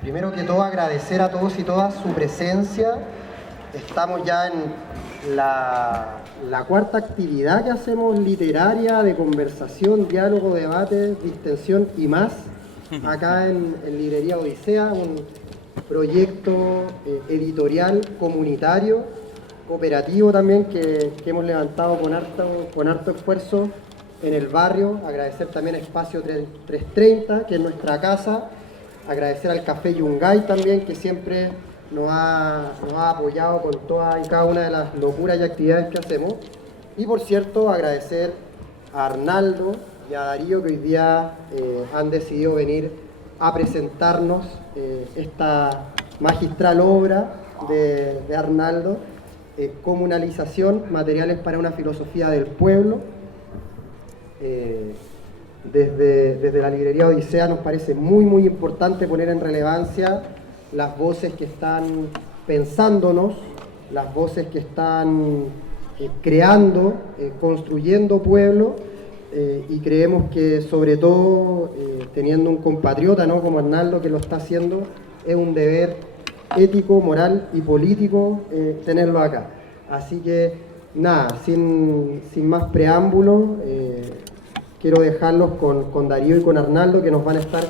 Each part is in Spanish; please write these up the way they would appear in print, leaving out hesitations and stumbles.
Primero que todo, agradecer a todos y todas su presencia. Estamos ya en la cuarta actividad que hacemos, literaria, de conversación, diálogo, debate, distensión y más, acá en Librería Odisea, un proyecto editorial, comunitario, cooperativo también, que hemos levantado con harto esfuerzo en el barrio. Agradecer también a Espacio 330, que es nuestra casa. Agradecer al Café Yungay también, que siempre nos ha apoyado con todas y cada una de las locuras y actividades que hacemos. Y por cierto, agradecer a Arnaldo y a Darío, que hoy día han decidido venir a presentarnos esta magistral obra de Arnaldo, Comunalización, materiales para una filosofía del pueblo. Desde la Librería Odisea nos parece muy importante poner en relevancia las voces que están pensándonos, las voces que están creando, construyendo pueblo, y creemos que sobre todo teniendo un compatriota, ¿no?, como Arnaldo, que lo está haciendo, es un deber ético, moral y político tenerlo acá. Así que nada, sin más preámbulos, quiero dejarlos con Darío y con Arnaldo, que nos van a estar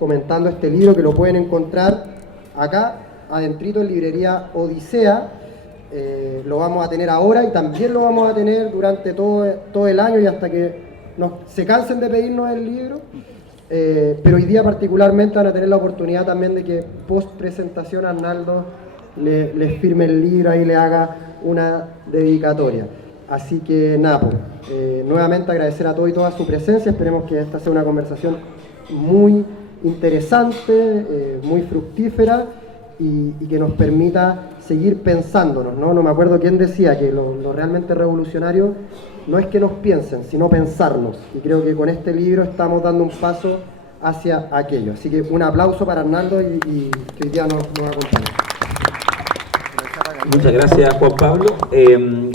comentando este libro, que lo pueden encontrar acá, adentrito en Librería Odisea. Lo vamos a tener ahora y también lo vamos a tener durante todo el año y hasta que se cansen de pedirnos el libro. Pero hoy día particularmente van a tener la oportunidad también de que post presentación Arnaldo les firme el libro y le haga una dedicatoria. Así que nada, pues, nuevamente agradecer a todos y todas su presencia. Esperemos que esta sea una conversación muy interesante, muy fructífera y que nos permita seguir pensándonos, ¿no? No me acuerdo quién decía que lo realmente revolucionario no es que nos piensen, sino pensarnos. Y creo que con este libro estamos dando un paso hacia aquello. Así que un aplauso para Arnaldo y que hoy día nos acompaña. Muchas gracias, Juan Pablo.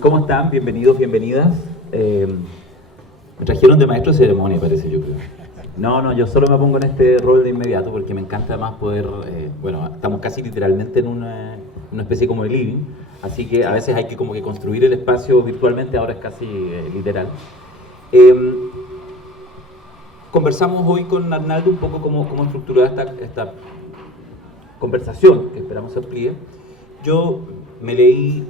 ¿Cómo están? Bienvenidos, bienvenidas. Me trajeron de maestro de ceremonia, parece, yo creo. No, yo solo me pongo en este rol de inmediato porque me encanta además poder, bueno, estamos casi literalmente en una especie como de living, así que a veces hay que como que construir el espacio virtualmente, ahora es casi literal. Conversamos hoy con Arnaldo un poco cómo estructurar esta conversación, que esperamos se amplíe. Yo me leí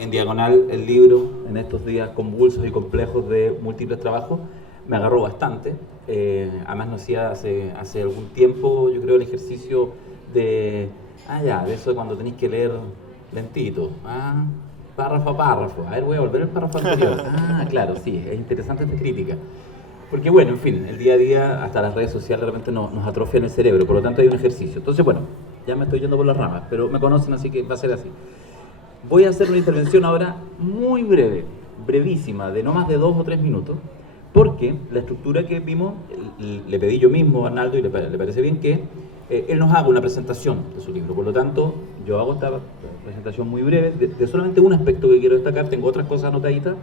en diagonal el libro en estos días convulsos y complejos de múltiples trabajos. Me agarró bastante. Además no hacía hace algún tiempo, yo creo, el ejercicio de eso de cuando tenéis que leer lentito, párrafo a párrafo. A ver, voy a volver al párrafo anterior. Claro, sí, es interesante esta crítica. Porque bueno, en fin, el día a día, hasta las redes sociales realmente nos atrofian el cerebro, por lo tanto hay un ejercicio. Entonces, bueno, ya me estoy yendo por las ramas, pero me conocen, así que va a ser así. Voy a hacer una intervención ahora muy breve, brevísima, de no más de 2 o 3 minutos, porque la estructura que vimos, le pedí yo mismo a Arnaldo y le parece bien que él nos haga una presentación de su libro. Por lo tanto, yo hago esta presentación muy breve, de solamente un aspecto que quiero destacar, tengo otras cosas anotaditas,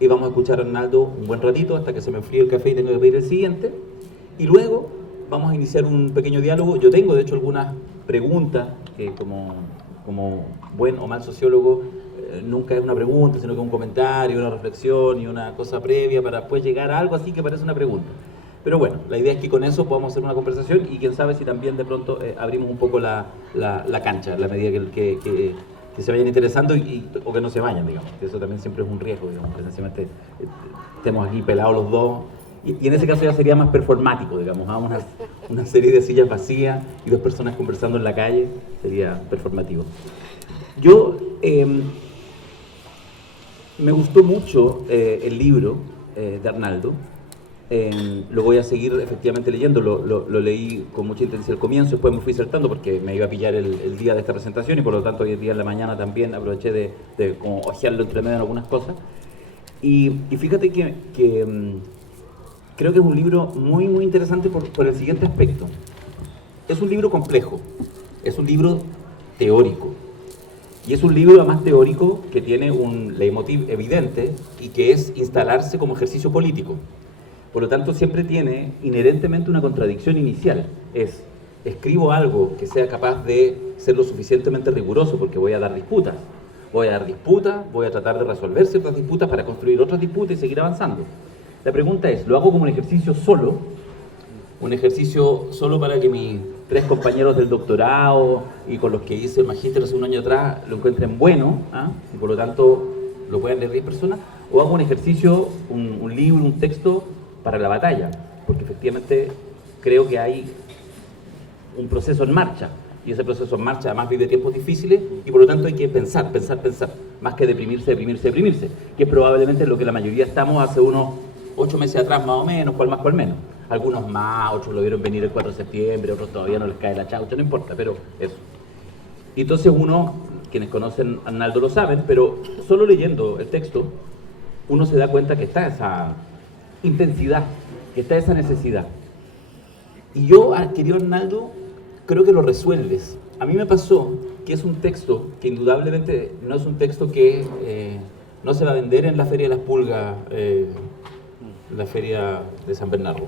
y vamos a escuchar a Arnaldo un buen ratito hasta que se me enfríe el café y tengo que pedir el siguiente, y luego vamos a iniciar un pequeño diálogo. Yo tengo, de hecho, algunas preguntas que como buen o mal sociólogo nunca es una pregunta, sino que un comentario, una reflexión y una cosa previa para después llegar a algo así que parece una pregunta. Pero bueno, la idea es que con eso podamos hacer una conversación y quién sabe si también de pronto abrimos un poco la cancha a la medida que se vayan interesando o que no se vayan, digamos. Eso también siempre es un riesgo, digamos, que sencillamente estemos aquí pelados los dos. Y en ese caso ya sería más performático, digamos, una serie de sillas vacías y 2 personas conversando en la calle, sería performativo. Yo me gustó mucho el libro de Arnaldo, lo voy a seguir efectivamente leyendo, lo leí con mucha intensidad al comienzo, después me fui saltando porque me iba a pillar el día de esta presentación y por lo tanto hoy día en la mañana también aproveché de como ojearlo entre medio en algunas cosas. Y fíjate que creo que es un libro muy interesante por el siguiente aspecto. Es un libro complejo, es un libro teórico, y es un libro además teórico que tiene un leitmotiv evidente y que es instalarse como ejercicio político. Por lo tanto, siempre tiene inherentemente una contradicción inicial. Es escribo algo que sea capaz de ser lo suficientemente riguroso, porque voy a dar disputas, voy a tratar de resolver ciertas disputas para construir otras disputas y seguir avanzando. La pregunta es, ¿lo hago como un ejercicio solo? Un ejercicio solo para que mis 3 compañeros del doctorado y con los que hice el magíster hace un año atrás lo encuentren bueno, y por lo tanto lo puedan leer 10 personas, o hago un ejercicio, un libro, un texto para la batalla, porque efectivamente creo que hay un proceso en marcha, y ese proceso en marcha además vive tiempos difíciles, y por lo tanto hay que pensar, más que deprimirse, que es probablemente lo que la mayoría estamos hace unos 8 meses atrás más o menos, cual más, cual menos. Algunos más, otros lo vieron venir el 4 de septiembre, otros todavía no les cae la chaucha, no importa, pero eso. Y entonces uno, quienes conocen a Arnaldo lo saben, pero solo leyendo el texto, uno se da cuenta que está esa intensidad, que está esa necesidad. Y yo, querido Arnaldo, creo que lo resuelves. A mí me pasó que es un texto que indudablemente no es un texto que no se va a vender en la Feria de las Pulgas, la Feria de San Bernardo.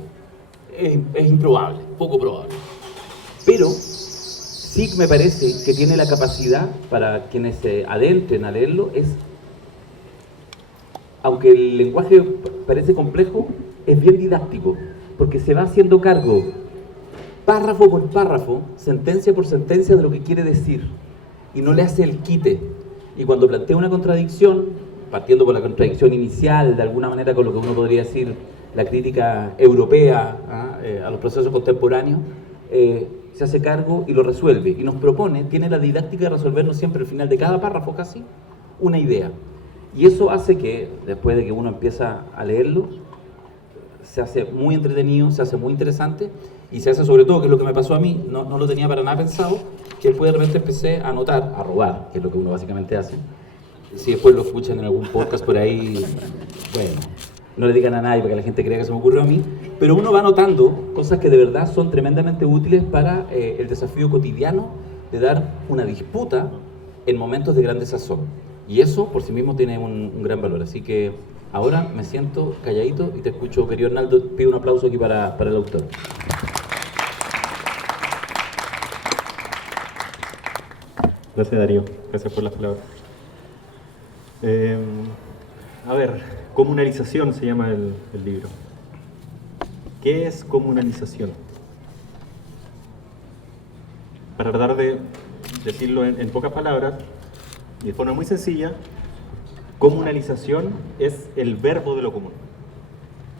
Es improbable, poco probable. Pero sí me parece que tiene la capacidad para quienes se adentren a leerlo, aunque el lenguaje parece complejo, es bien didáctico, porque se va haciendo cargo párrafo por párrafo, sentencia por sentencia de lo que quiere decir, y no le hace el quite. Y cuando plantea una contradicción, partiendo por la contradicción inicial, de alguna manera con lo que uno podría decir la crítica europea a los procesos contemporáneos, se hace cargo y lo resuelve, y nos propone, tiene la didáctica de resolvernos siempre al final de cada párrafo casi, una idea. Y eso hace que, después de que uno empieza a leerlo, se hace muy entretenido, se hace muy interesante, y se hace sobre todo, que es lo que me pasó a mí, no lo tenía para nada pensado, que después de repente empecé a anotar, a robar, que es lo que uno básicamente hace. Si después lo escuchan en algún podcast por ahí, bueno, no le digan a nadie porque la gente crea que se me ocurrió a mí, pero uno va anotando cosas que de verdad son tremendamente útiles para el desafío cotidiano de dar una disputa en momentos de gran desazón. Y eso por sí mismo tiene un gran valor. Así que ahora me siento calladito y te escucho, querido Arnaldo. Pido un aplauso aquí para el autor. Gracias, Darío. Gracias por las palabras. A ver, comunalización se llama el libro. ¿Qué es comunalización? Para tratar de decirlo en pocas palabras, y de forma muy sencilla, comunalización es el verbo de lo común.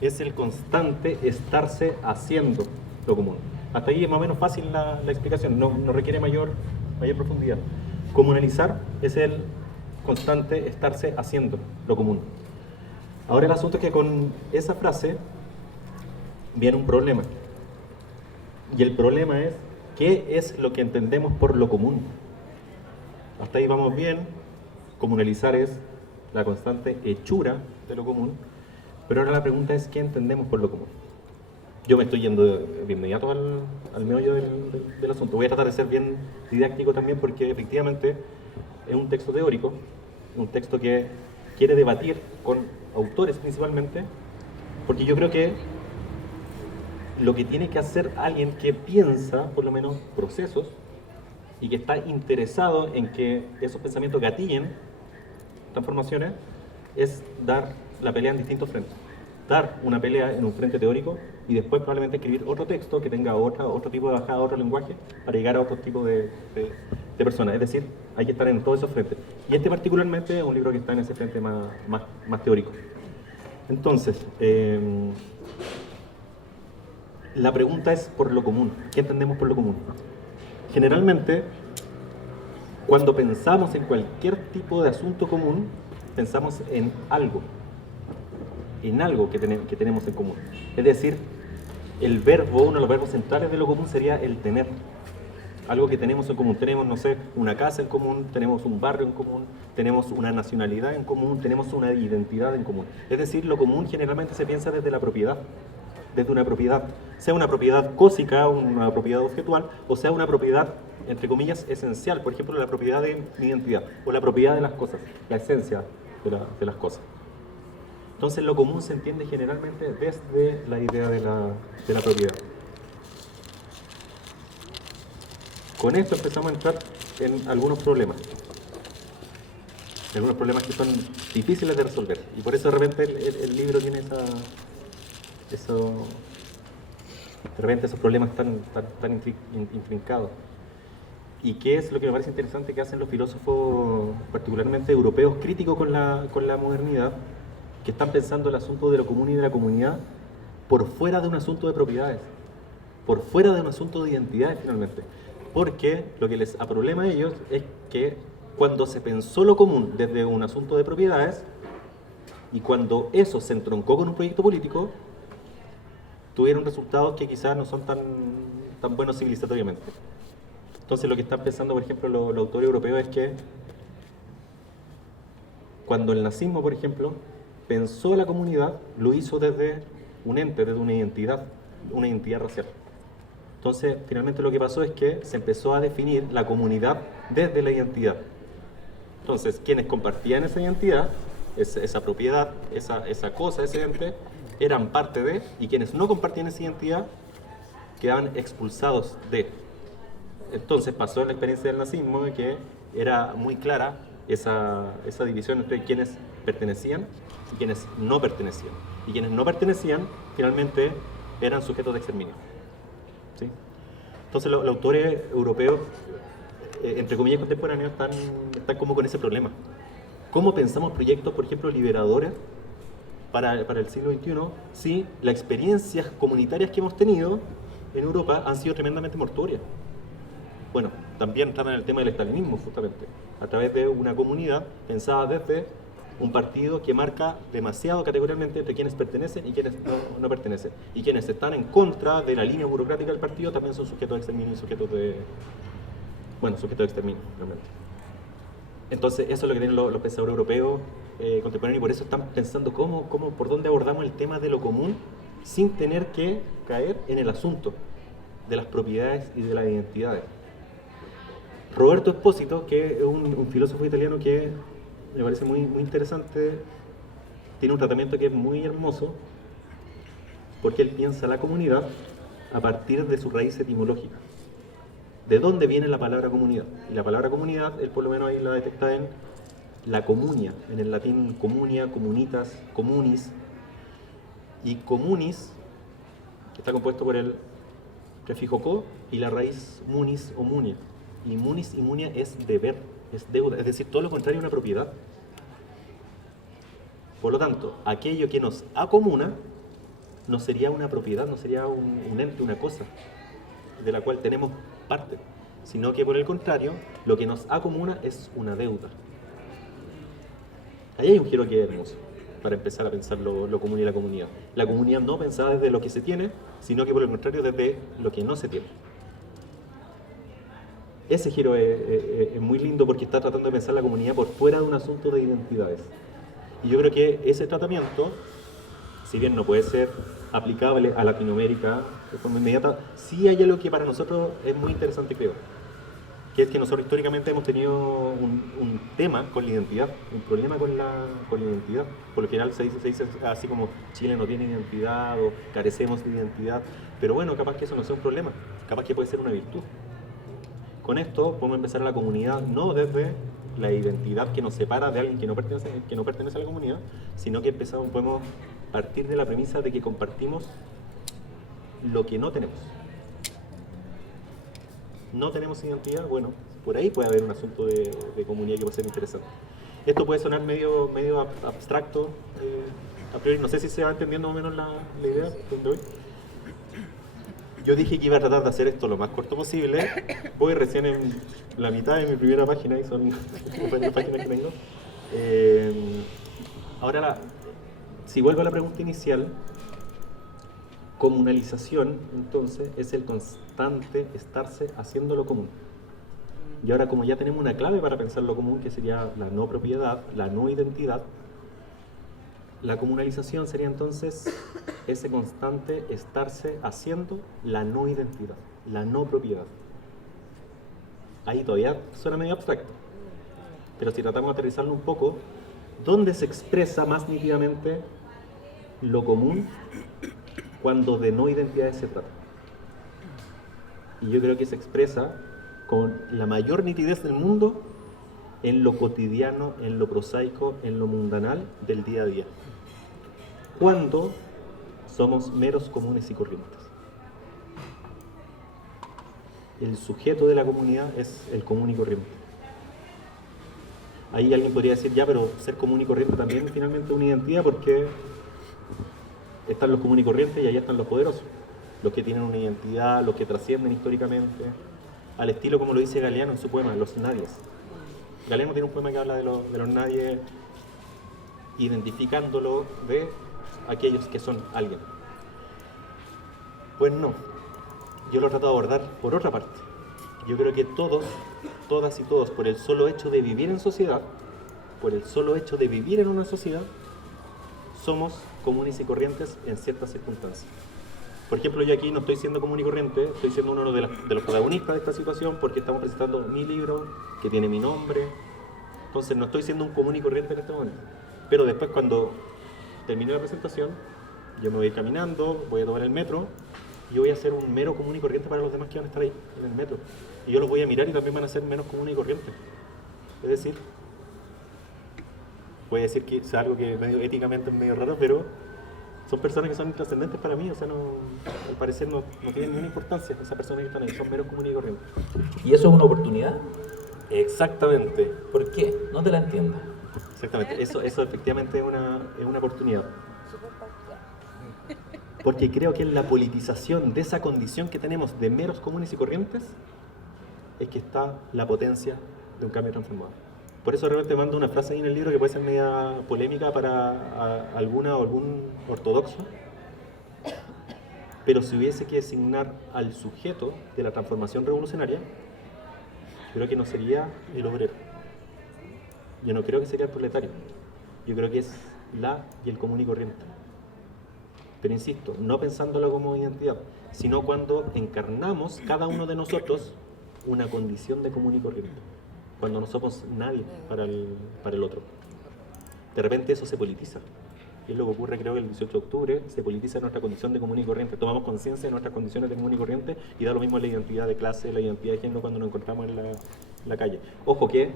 Es el constante estarse haciendo lo común. Hasta ahí es más o menos fácil la explicación, no requiere mayor profundidad. Comunalizar es el constante estarse haciendo lo común. Ahora el asunto es que con esa frase viene un problema. Y el problema es, ¿qué es lo que entendemos por lo común? Hasta ahí vamos bien. Comunalizar es la constante hechura de lo común. Pero ahora la pregunta es, ¿qué entendemos por lo común? Yo me estoy yendo de inmediato al meollo del asunto. Voy a tratar de ser bien didáctico también, porque efectivamente es un texto teórico, un texto que quiere debatir con autores principalmente, porque yo creo que lo que tiene que hacer alguien que piensa, por lo menos, procesos, y que está interesado en que esos pensamientos gatillen transformaciones, es dar la pelea en distintos frentes. Dar una pelea en un frente teórico y después probablemente escribir otro texto que tenga otro tipo de bajada, otro lenguaje, para llegar a otro tipo de personas. Es decir, hay que estar en todos esos frentes. Y este particularmente es un libro que está en ese frente más teórico. Entonces, la pregunta es por lo común. ¿Qué entendemos por lo común? Generalmente, cuando pensamos en cualquier tipo de asunto común, pensamos en algo que tenemos en común. Es decir, uno de los verbos centrales de lo común sería el tener. Algo que tenemos en común. Tenemos, no sé, una casa en común, tenemos un barrio en común, tenemos una nacionalidad en común, tenemos una identidad en común. Es decir, lo común generalmente se piensa desde la propiedad. Desde una propiedad, sea una propiedad cósica, una propiedad objetual, o sea una propiedad, entre comillas, esencial. Por ejemplo, la propiedad de mi identidad, o la propiedad de las cosas, la esencia de las cosas. Entonces, lo común se entiende generalmente desde la idea de la propiedad. con esto empezamos a entrar en algunos problemas. Algunos problemas que son difíciles de resolver. Y por eso de repente el libro tiene de repente esos problemas tan intrincados. ¿Y qué es lo que me parece interesante que hacen los filósofos, particularmente europeos, críticos con la modernidad, que están pensando el asunto de lo común y de la comunidad por fuera de un asunto de propiedades, por fuera de un asunto de identidades finalmente? Porque lo que les aproblema a ellos es que cuando se pensó lo común desde un asunto de propiedades y cuando eso se entroncó con un proyecto político, tuvieron resultados que quizás no son tan buenos civilizatoriamente. Entonces lo que están pensando, por ejemplo, los autores europeos es que cuando el nazismo, por ejemplo, pensó a la comunidad, lo hizo desde un ente, desde una identidad racial. Entonces, finalmente lo que pasó es que se empezó a definir la comunidad desde la identidad. Entonces, quienes compartían esa identidad, esa propiedad, esa cosa, ese ente, eran parte de, y quienes no compartían esa identidad quedaban expulsados de. Entonces pasó en la experiencia del nazismo que era muy clara esa división entre quienes pertenecían y quienes no pertenecían. Y quienes no pertenecían finalmente eran sujetos de exterminio. ¿Sí? Entonces los autores europeos, entre comillas contemporáneos, están como con ese problema. ¿Cómo pensamos proyectos, por ejemplo, liberadores para el siglo XXI si las experiencias comunitarias que hemos tenido en Europa han sido tremendamente mortuorias? Bueno, también están en el tema del estalinismo, justamente, a través de una comunidad pensada desde un partido que marca demasiado categóricamente entre quienes pertenecen y quienes no pertenecen. Y quienes están en contra de la línea burocrática del partido también son sujetos de exterminio y sujetos de exterminio, realmente. Entonces, eso es lo que tienen los pensadores europeos contemporáneos, y por eso están pensando por dónde abordamos el tema de lo común sin tener que caer en el asunto de las propiedades y de las identidades. Roberto Espósito, que es un filósofo italiano que me parece muy interesante, tiene un tratamiento que es muy hermoso, porque él piensa la comunidad a partir de su raíz etimológica. ¿De dónde viene la palabra comunidad? Y la palabra comunidad, él por lo menos ahí la detecta en la comunia, en el latín comunia, comunitas, comunis. Y comunis, que está compuesto por el prefijo co y la raíz munis o munia. Y munis y munia es deber, es deuda, es decir, todo lo contrario a una propiedad. Por lo tanto, aquello que nos acomuna no sería una propiedad, no sería un ente, una cosa de la cual tenemos parte, sino que por el contrario, lo que nos acomuna es una deuda. Ahí hay un giro que es hermoso, para empezar a pensar lo común y la comunidad. La comunidad no pensada desde lo que se tiene, sino que por el contrario desde lo que no se tiene. Ese giro es muy lindo porque está tratando de pensar la comunidad por fuera de un asunto de identidades. Y yo creo que ese tratamiento, si bien no puede ser aplicable a Latinoamérica de forma inmediata, sí hay algo que para nosotros es muy interesante, creo. Que es que nosotros históricamente hemos tenido un tema con la identidad, un problema con la identidad. Por lo general se dice así como Chile no tiene identidad o carecemos de identidad. Pero bueno, capaz que eso no sea un problema, capaz que puede ser una virtud. Con esto podemos empezar a la comunidad no desde la identidad que nos separa de alguien que no pertenece a la comunidad, sino que podemos partir de la premisa de que compartimos lo que no tenemos. No tenemos identidad, bueno, por ahí puede haber un asunto de comunidad que puede ser interesante. Esto puede sonar medio abstracto, a priori, no sé si se va entendiendo más o menos la idea de hoy. Yo dije que iba a tratar de hacer esto lo más corto posible. Voy recién en la mitad de mi primera página y son las páginas que tengo. Ahora, si vuelvo a la pregunta inicial, comunalización, entonces, es el constante estarse haciendo lo común. Y ahora, como ya tenemos una clave para pensar lo común, que sería la no propiedad, la no identidad, la comunalización sería entonces ese constante estarse haciendo la no identidad, la no propiedad. Ahí todavía suena medio abstracto, pero si tratamos de aterrizarlo un poco, ¿dónde se expresa más nítidamente lo común cuando de no identidades se trata? Y yo creo que se expresa con la mayor nitidez del mundo en lo cotidiano, en lo prosaico, en lo mundanal del día a día. Cuando somos meros comunes y corrientes. El sujeto de la comunidad es el común y corriente. Ahí alguien podría decir, ya, pero ser común y corriente también finalmente es una identidad, porque están los comunes y corrientes y allá están los poderosos, los que tienen una identidad, los que trascienden históricamente, al estilo como lo dice Galeano en su poema, Los Nadies. Galeano tiene un poema que habla de los nadies, identificándolo de aquellos que son alguien. Pues no, yo lo trato de abordar por otra parte. Yo creo que todos, todas y todos, por el solo hecho de vivir en sociedad, por el solo hecho de vivir en una sociedad, somos comunes y corrientes en ciertas circunstancias. Por ejemplo, yo aquí no estoy siendo común y corriente, estoy siendo uno de los protagonistas de esta situación porque estamos presentando mi libro, que tiene mi nombre. Entonces no estoy siendo un común y corriente en este momento. Pero después, cuando termine la presentación, yo me voy a ir caminando, voy a tomar el metro y voy a ser un mero común y corriente para los demás que van a estar ahí en el metro. Y yo los voy a mirar y también van a ser menos comunes y corrientes. Es decir, voy a decir que es algo que éticamente es medio raro, pero son personas que son intrascendentes para mí, o sea, al parecer no tienen ninguna importancia. Esas personas que están ahí son meros comunes y corrientes. ¿Y eso es una oportunidad? Exactamente. ¿Por qué? No te la entiendo. Exactamente, eso efectivamente es una oportunidad. Porque creo que en la politización de esa condición que tenemos de meros comunes y corrientes es que está la potencia de un cambio transformador. Por eso realmente mando una frase ahí en el libro que puede ser media polémica para alguna o algún ortodoxo, pero si hubiese que designar al sujeto de la transformación revolucionaria, creo que no sería el obrero. Yo no creo que sería el proletario. Yo creo que es la y el común y corriente. Pero insisto, no pensándolo como identidad, sino cuando encarnamos cada uno de nosotros una condición de común y corriente. Cuando no somos nadie para el otro. De repente eso se politiza. Y es lo que ocurre, creo que el 18 de octubre se politiza nuestra condición de común y corriente. Tomamos conciencia de nuestras condiciones de común y corriente y da lo mismo la identidad de clase, la identidad de género cuando nos encontramos en la calle. Ojo que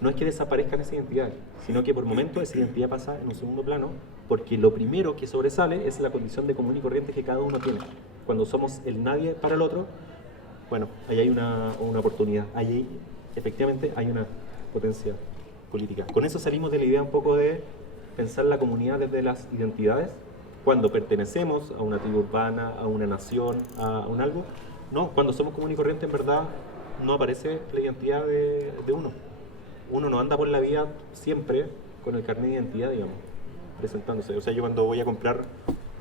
no es que desaparezcan esas identidades, sino que por momentos esa identidad pasa en un segundo plano, porque lo primero que sobresale es la condición de común y corriente que cada uno tiene. Cuando somos el nadie para el otro, bueno, ahí hay una oportunidad, ahí efectivamente hay una potencia política. Con eso salimos de la idea un poco de pensar la comunidad desde las identidades, cuando pertenecemos a una tribu urbana, a una nación, a un algo. No, cuando somos común y corriente en verdad no aparece la identidad de uno. Uno no anda por la vida siempre con el carnet de identidad, digamos, presentándose. O sea, yo cuando voy a comprar,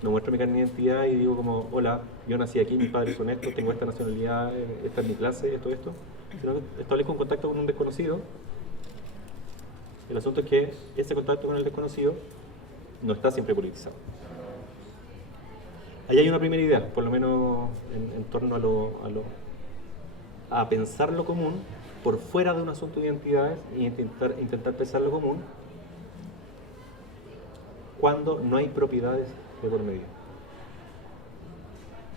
no muestro mi carnet de identidad y digo como, hola, yo nací aquí, mis padres son estos, tengo esta nacionalidad, esta es mi clase, esto. Sino que establezco un contacto con un desconocido. El asunto es que ese contacto con el desconocido no está siempre politizado. Ahí hay una primera idea, por lo menos en torno a pensar lo común por fuera de un asunto de identidades e intentar pensar lo común cuando no hay propiedades de por medio.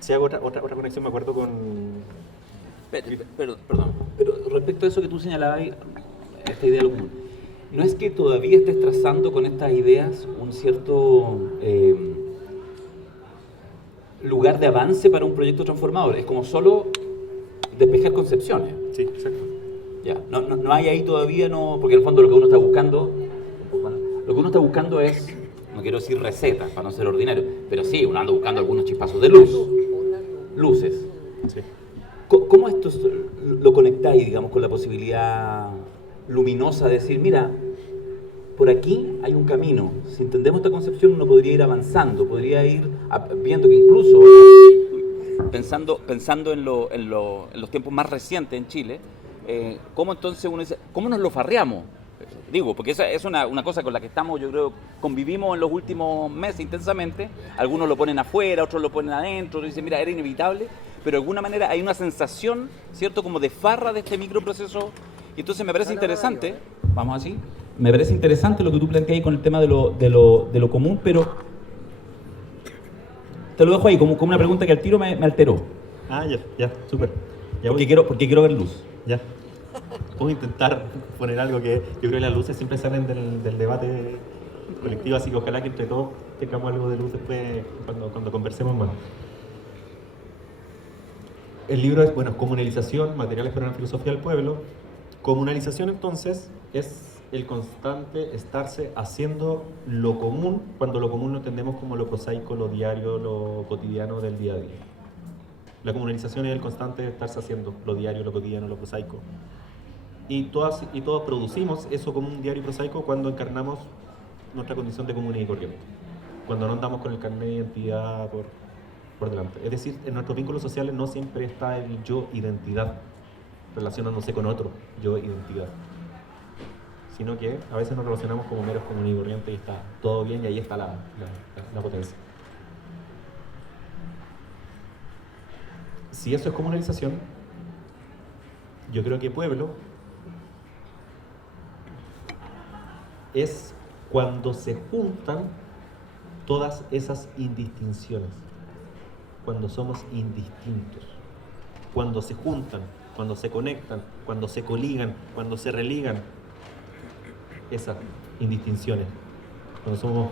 Si hago otra conexión, me acuerdo con... Perdón, pero respecto a eso que tú señalabas, esta idea de lo común, ¿no es que todavía estés trazando con estas ideas un cierto lugar de avance para un proyecto transformador? Es como solo despejar concepciones. Sí, exacto. Ya, no hay ahí todavía, no, porque en el fondo lo que uno está buscando es, no quiero decir recetas para no ser ordinario, pero sí, uno anda buscando algunos chispazos de luz, luces. Sí. ¿Cómo esto lo conectáis, digamos, con la posibilidad luminosa de decir, mira, por aquí hay un camino, si entendemos esta concepción uno podría ir avanzando, podría ir viendo que incluso, pensando en los tiempos más recientes en Chile, ¿cómo entonces uno dice, cómo nos lo farreamos? Digo, porque esa es una cosa con la que estamos, yo creo, convivimos en los últimos meses intensamente. Algunos lo ponen afuera, otros lo ponen adentro, otros dicen, mira, era inevitable, pero de alguna manera hay una sensación, ¿cierto?, como de farra de este microproceso. Y entonces me parece interesante, vamos así, me parece interesante lo que tú planteas con el tema de lo común, pero te lo dejo ahí como una pregunta que al tiro me alteró. Ya, súper. Ya Porque voy- porque quiero ver luz. Ya. Puedo intentar poner algo que yo creo que las luces siempre salen del debate colectivo, así que ojalá que entre todos tengamos algo de luz después cuando conversemos más. El libro es, bueno, Comunalización, materiales para una filosofía del pueblo. Comunalización, entonces, es el constante estarse haciendo lo común, cuando lo común lo entendemos como lo prosaico, lo diario, lo cotidiano del día a día. La comunalización es el constante de estarse haciendo lo diario, lo cotidiano, lo prosaico. Y todos producimos eso como un diario prosaico cuando encarnamos nuestra condición de común y corriente. Cuando no andamos con el carnet de identidad por delante. Es decir, en nuestros vínculos sociales no siempre está el yo-identidad relacionándose con otro yo-identidad. Sino que a veces nos relacionamos como meros común y corriente y está todo bien y ahí está la potencia. Si eso es comunalización, yo creo que pueblo es cuando se juntan todas esas indistinciones, cuando somos indistintos, cuando se juntan, cuando se conectan, cuando se coligan, cuando se religan esas indistinciones, cuando somos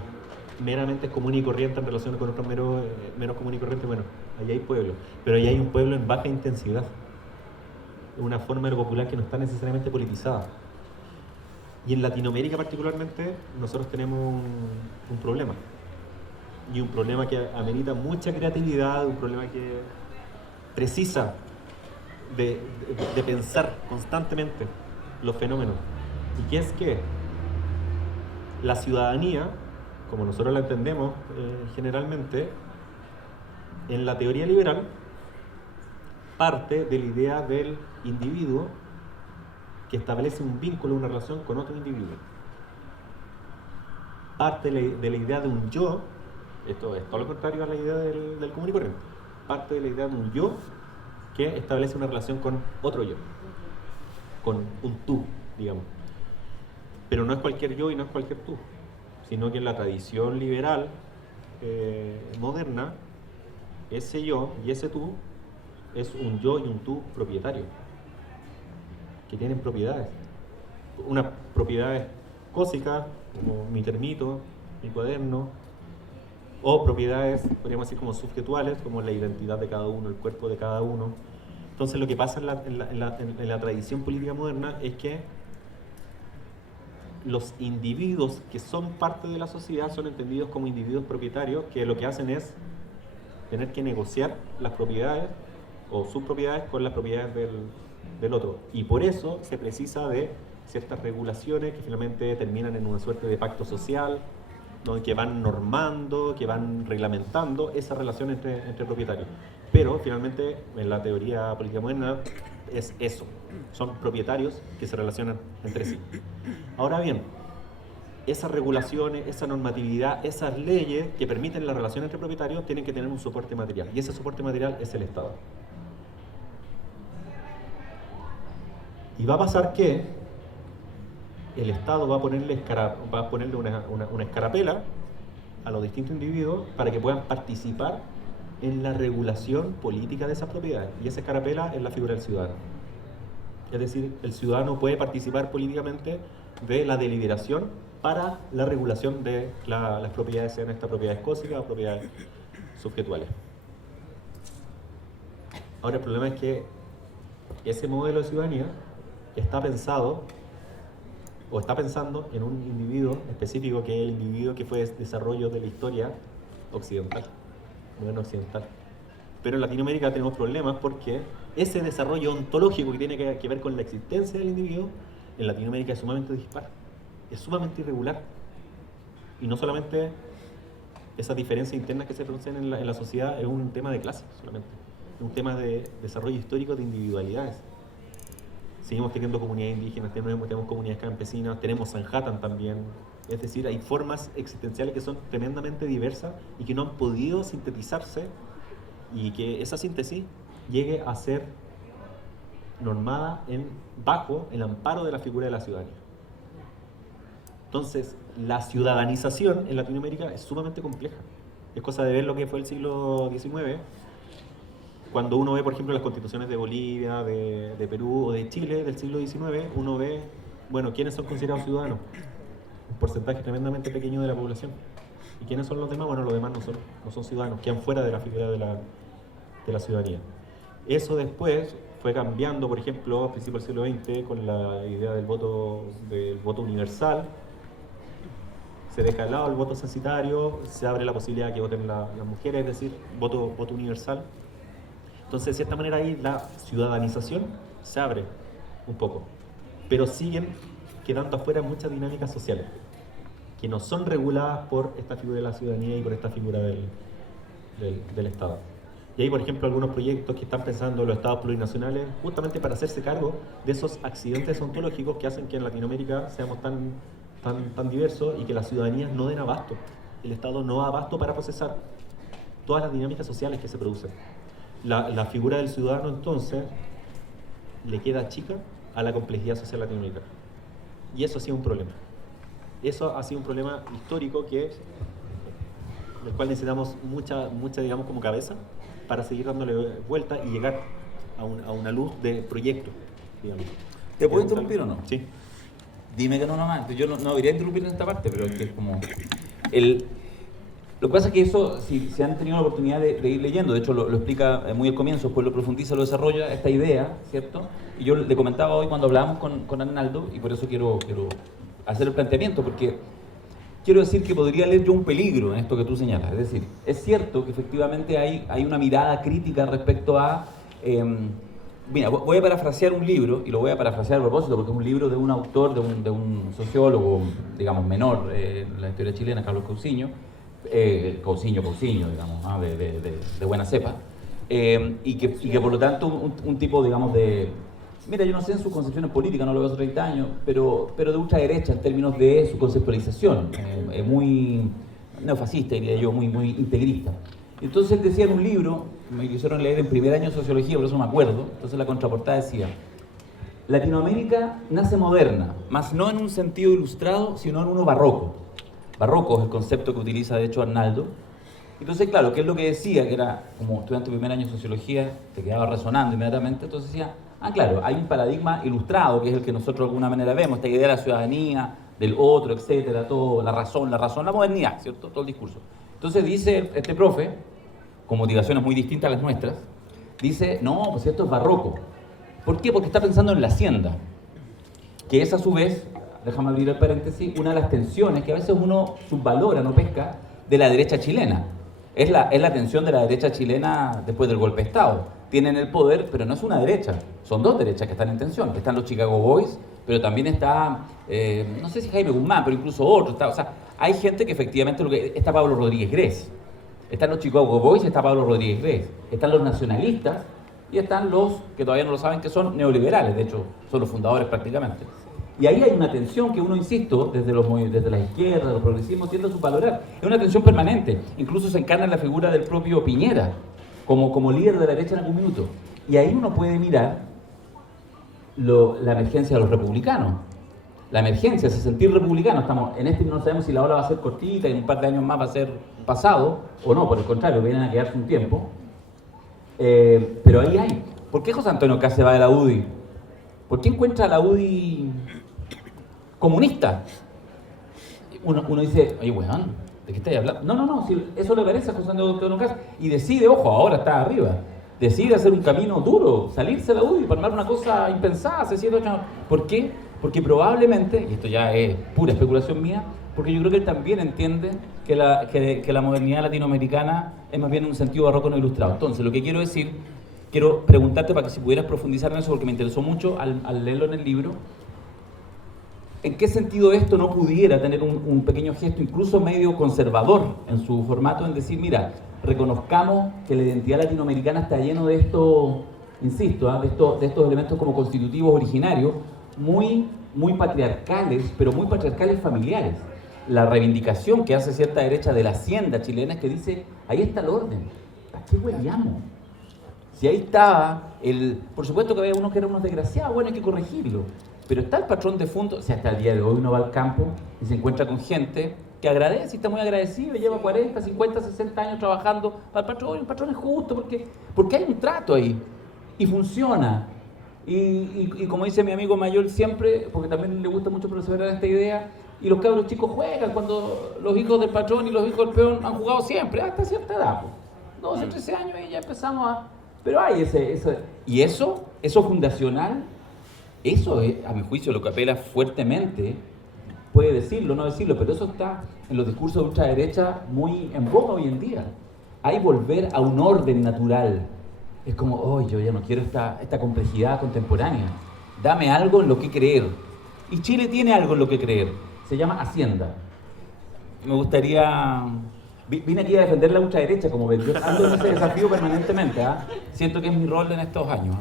meramente común y corriente en relación con otros menos común y corriente, bueno, ahí hay pueblo, pero ahí hay un pueblo en baja intensidad, una forma de lo popular que no está necesariamente politizada. Y en Latinoamérica particularmente nosotros tenemos un problema. Y un problema que amerita mucha creatividad, un problema que precisa de pensar constantemente los fenómenos. Y que es que la ciudadanía, como nosotros la entendemos generalmente, en la teoría liberal, parte de la idea del individuo que establece un vínculo, una relación con otro individuo. Parte de la idea de un yo, esto es todo lo contrario a la idea del común y corriente, parte de la idea de un yo que establece una relación con otro yo, con un tú, digamos. Pero no es cualquier yo y no es cualquier tú, sino que en la tradición liberal moderna, ese yo y ese tú es un yo y un tú propietario, que tienen propiedades. Unas propiedades cósicas, como mi termito, mi cuaderno, o propiedades, podríamos decir, como subjetuales, como la identidad de cada uno, el cuerpo de cada uno. Entonces lo que pasa en la tradición política moderna es que los individuos que son parte de la sociedad son entendidos como individuos propietarios que lo que hacen es tener que negociar las propiedades o sus propiedades con las propiedades del otro. Y por eso se precisa de ciertas regulaciones que finalmente terminan en una suerte de pacto social, ¿no? Que van normando, que van reglamentando esa relación entre propietarios. Pero finalmente en la teoría política moderna es eso, son propietarios que se relacionan entre sí. Ahora bien, esas regulaciones, esa normatividad, esas leyes que permiten la relación entre propietarios tienen que tener un soporte material, y ese soporte material es el Estado. Y va a pasar que el Estado va a ponerle una escarapela a los distintos individuos para que puedan participar en la regulación política de esas propiedades. Y esa escarapela es la figura del ciudadano. Es decir, el ciudadano puede participar políticamente de la deliberación para la regulación de las propiedades, sean estas propiedades cósicas o propiedades subjetuales. Ahora el problema es que ese modelo de ciudadanía está pensando en un individuo específico, que es el individuo que fue desarrollo de la historia occidental, moderno occidental. Pero en Latinoamérica tenemos problemas porque ese desarrollo ontológico que tiene que ver con la existencia del individuo, en Latinoamérica es sumamente dispar, es sumamente irregular. Y no solamente esas diferencias internas que se producen en la sociedad es un tema de clase solamente, es un tema de desarrollo histórico de individualidades. Seguimos teniendo comunidades indígenas, tenemos comunidades campesinas, tenemos Sanhattan también. Es decir, hay formas existenciales que son tremendamente diversas y que no han podido sintetizarse, y que esa síntesis llegue a ser normada bajo el amparo de la figura de la ciudadanía. Entonces, la ciudadanización en Latinoamérica es sumamente compleja. Es cosa de ver lo que fue el siglo XIX, cuando uno ve, por ejemplo, las constituciones de Bolivia, de Perú o de Chile del siglo XIX, uno ve, bueno, quiénes son considerados ciudadanos. Un porcentaje tremendamente pequeño de la población. ¿Y quiénes son los demás? Bueno, los demás no son ciudadanos, quedan fuera de la figura de la ciudadanía. Eso después fue cambiando, por ejemplo, a principios del siglo XX, con la idea del voto universal. Se deja de lado el voto censitario, se abre la posibilidad de que voten las mujeres, es decir, voto universal. Entonces, de cierta manera, ahí la ciudadanización se abre un poco, pero siguen quedando afuera muchas dinámicas sociales que no son reguladas por esta figura de la ciudadanía y por esta figura del Estado. Y hay, por ejemplo, algunos proyectos que están pensando los estados plurinacionales justamente para hacerse cargo de esos accidentes ontológicos que hacen que en Latinoamérica seamos tan diversos y que las ciudadanías no den abasto. El Estado no da abasto para procesar todas las dinámicas sociales que se producen. La figura del ciudadano, entonces, le queda chica a la complejidad social latinoamericana. Y eso ha sido un problema. Eso ha sido un problema histórico del cual necesitamos mucha, digamos, como cabeza para seguir dándole vuelta y llegar a una luz de proyecto, digamos. ¿Te puedo interrumpir o no? Sí. Dime que no nomás. Yo no debería interrumpir en esta parte, pero es que es como... Lo que pasa es que eso, si han tenido la oportunidad de ir leyendo, de hecho lo explica muy al comienzo, después lo profundiza, lo desarrolla, esta idea, ¿cierto? Y yo le comentaba hoy cuando hablábamos con Arnaldo, y por eso quiero hacer el planteamiento, porque quiero decir que podría leer yo un peligro en esto que tú señalas. Es decir, es cierto que efectivamente hay una mirada crítica respecto a... mira, voy a parafrasear un libro, y lo voy a parafrasear a propósito, porque es un libro de un autor, de un sociólogo, digamos, menor en la historia chilena, Carlos Cousiño, Cousiño, digamos, de buena cepa, y que por lo tanto un tipo, digamos, de... Mira, yo no sé en sus concepciones políticas, no lo veo hace 30 años, pero de ultraderecha en términos de su conceptualización, muy neofascista, diría yo, muy integrista. Entonces él decía en un libro, me hicieron leer en primer año de sociología, por eso me acuerdo, entonces la contraportada decía: Latinoamérica nace moderna, mas no en un sentido ilustrado, sino en uno barroco. Barroco es el concepto que utiliza de hecho Arnaldo. Entonces, claro, ¿qué es lo que decía? Que era, como estudiante de primer año de sociología, te quedaba resonando inmediatamente, entonces decía, claro, hay un paradigma ilustrado, que es el que nosotros de alguna manera vemos, esta idea de la ciudadanía, del otro, etcétera, todo, la razón, la modernidad, ¿cierto? Todo el discurso. Entonces dice este profe, con motivaciones muy distintas a las nuestras, dice, no, pues esto es barroco. ¿Por qué? Porque está pensando en la hacienda, que es a su vez, déjame abrir el paréntesis, una de las tensiones que a veces uno subvalora, no pesca, de la derecha chilena. Es la tensión de la derecha chilena después del golpe de Estado. Tienen el poder, pero no es una derecha, son dos derechas que están en tensión. Están los Chicago Boys, pero también está, no sé si Jaime Guzmán, pero incluso otro. O sea, hay gente que efectivamente, está Pablo Rodríguez Grez. Están los Chicago Boys y está Pablo Rodríguez Grez. Están los nacionalistas y están los que todavía no lo saben, que son neoliberales, de hecho, son los fundadores prácticamente. Y ahí hay una tensión que uno, insisto, desde la izquierda, los progresismos, tiende a subvalorar. Es una tensión permanente. Incluso se encarna en la figura del propio Piñera, como líder de la derecha en algún minuto. Y ahí uno puede mirar la emergencia de los republicanos. La emergencia, ese sentir republicano. Estamos en no sabemos si la ola va a ser cortita y en un par de años más va a ser pasado, o no, por el contrario, vienen a quedarse un tiempo. Pero ahí hay. ¿Por qué José Antonio Caz se va de la UDI? ¿Por qué encuentra a la UDI comunista? Uno dice, oye, weón, ¿de qué estáis hablando? No, si eso le parece a José Antonio Caz y decide, ojo, ahora está arriba, decide hacer un camino duro, salirse de la UDI para armar una cosa impensada hace 7 o 8 años. ¿Por qué? Porque probablemente, y esto ya es pura especulación mía, porque yo creo que él también entiende que la modernidad latinoamericana es más bien un sentido barroco no ilustrado. Entonces, lo que quiero decir, quiero preguntarte para que si pudieras profundizar en eso, porque me interesó mucho al leerlo en el libro, ¿en qué sentido esto no pudiera tener un pequeño gesto, incluso medio conservador en su formato, en decir, mira, reconozcamos que la identidad latinoamericana está lleno de esto, insisto, de estos elementos como constitutivos originarios, muy patriarcales, pero muy patriarcales familiares? La reivindicación que hace cierta derecha de la hacienda chilena es que dice, ahí está el orden, ¿a qué hueleamos? Si ahí estaba por supuesto que había unos que eran unos desgraciados, bueno, hay que corregirlo. Pero está el patrón de fondo, o sea, hasta el día de hoy uno va al campo y se encuentra con gente que agradece y está muy agradecido, lleva 40, 50, 60 años trabajando para el patrón es justo porque hay un trato ahí y funciona. Y como dice mi amigo mayor siempre, porque también le gusta mucho perseverar esta idea, y los cabros chicos juegan cuando los hijos del patrón y los hijos del peón han jugado siempre, hasta cierta edad, 12, 13 años y ya empezamos a... Pero hay ese y eso fundacional, eso es, a mi juicio, lo que apela fuertemente, puede decirlo, no decirlo, pero eso está en los discursos de ultraderecha muy en boga hoy en día. Hay volver a un orden natural. Es como, oh, yo ya no quiero esta complejidad contemporánea. Dame algo en lo que creer. Y Chile tiene algo en lo que creer. Se llama Hacienda. Me gustaría... Vine aquí a defender la ultraderecha, como ven. Yo ando en ese desafío permanentemente. Siento que es mi rol en estos años.